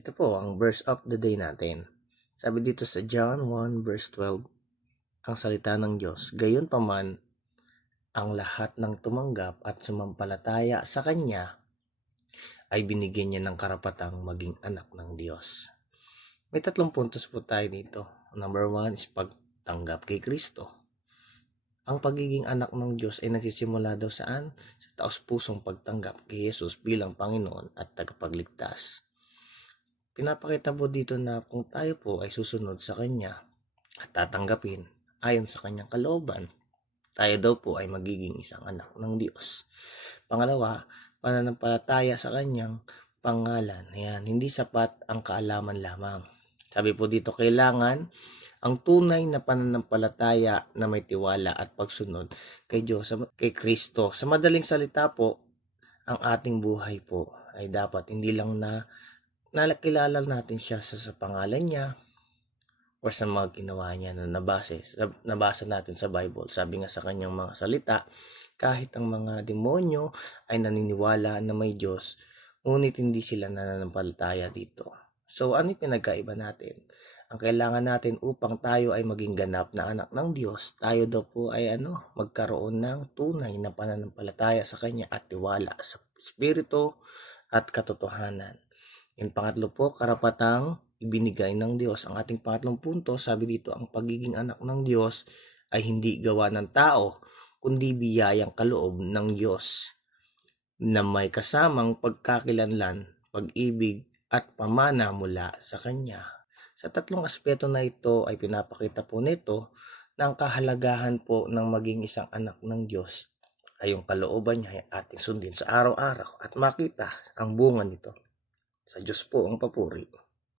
Ito po ang verse of the day natin. Sabi dito sa John 1 verse 12, ang salita ng Diyos, gayunpaman ang lahat ng tumanggap at sumampalataya sa Kanya ay binigyan niya ng karapatang maging anak ng Diyos. May 3 puntos po tayo dito. Number 1 is pagtanggap kay Kristo. Ang pagiging anak ng Diyos ay nagsisimula daw saan? Sa taos-pusong pagtanggap kay Jesus bilang Panginoon at tagapagligtas. Pinapakita po dito na kung tayo po ay susunod sa Kanya at tatanggapin ayon sa Kanyang kalooban, tayo daw po ay magiging isang anak ng Diyos. Pangalawa, pananampalataya sa Kanyang pangalan. Ayan, hindi sapat ang kaalaman lamang. Sabi po dito, kailangan ang tunay na pananampalataya na may tiwala at pagsunod kay Diyos, kay Kristo. Sa madaling salita po, ang ating buhay po ay dapat hindi lang na nakilala natin siya sa pangalan niya or sa mga ginawa niya na nabasa natin sa Bible. Sabi nga sa kanyang mga salita, kahit ang mga demonyo ay naniniwala na may Diyos, ngunit hindi sila nananampalataya dito. So, ano yung pinagkaiba natin? Ang kailangan natin upang tayo ay maging ganap na anak ng Diyos, tayo daw po ay magkaroon ng tunay na pananampalataya sa Kanya at tiwala sa Espiritu at katotohanan. Yung pangatlo po, karapatang ibinigay ng Diyos. Ang ating pangatlong punto, sabi dito, ang pagiging anak ng Diyos ay hindi gawa ng tao, kundi biyayang kaloob ng Diyos na may kasamang pagkakilanlan, pag-ibig at pamana mula sa Kanya. Sa 3 aspeto na ito ay pinapakita po nito na ang kahalagahan po ng maging isang anak ng Diyos ay yung kalooban niya ay ating sundin sa araw-araw at makita ang bunga nito. Sa Diyos po ang papuri.